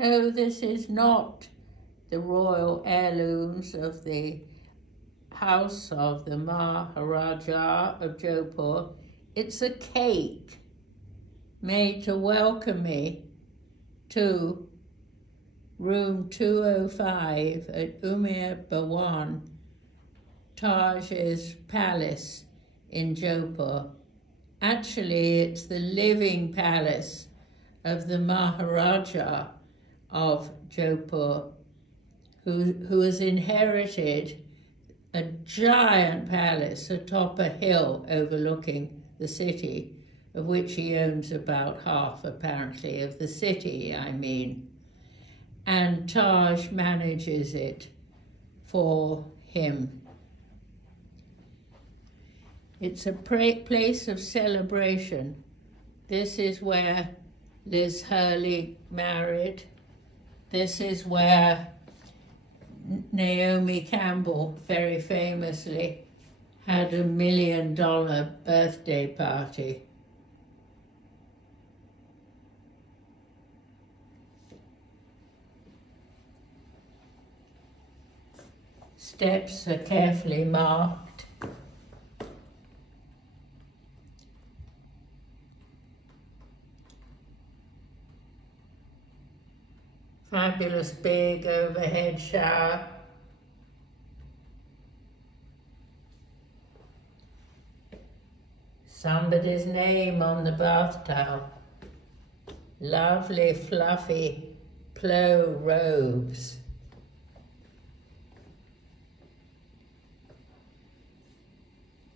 No, this is not the royal heirlooms of the house of the Maharaja of Jodhpur. It's a cake made to welcome me to room 205 at Umaid Bhawan, Taj's palace in Jodhpur. Actually, it's the living palace of the Maharaja of Jodhpur, who has inherited a giant palace atop a hill overlooking the city, of which he owns about half, apparently, of the city, I mean. And Taj manages it for him. It's a place of celebration. This is where Liz Hurley married. This is where Naomi Campbell, very famously, had $1 million birthday party. Steps are carefully marked. Fabulous big overhead shower. Somebody's name on the bath towel. Lovely fluffy plo robes.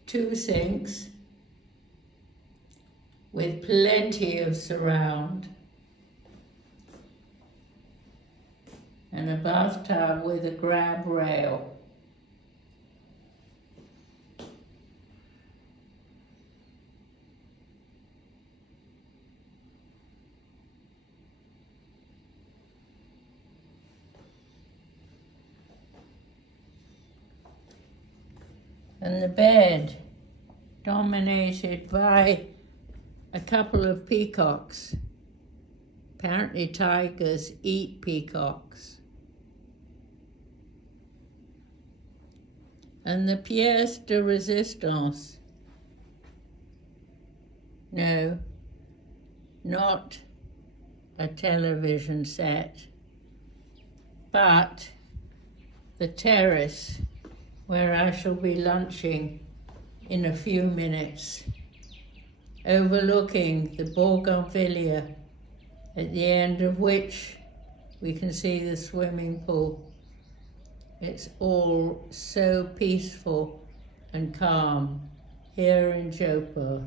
Two sinks with plenty of surround. And a bathtub with a grab rail. And the bed dominated by a couple of peacocks. Apparently tigers eat peacocks. And the pièce de résistance. No, not a television set, but the terrace where I shall be lunching in a few minutes, overlooking the Bougainvillea, at the end of which we can see the swimming pool. It's all so peaceful and calm here in Jodhpur.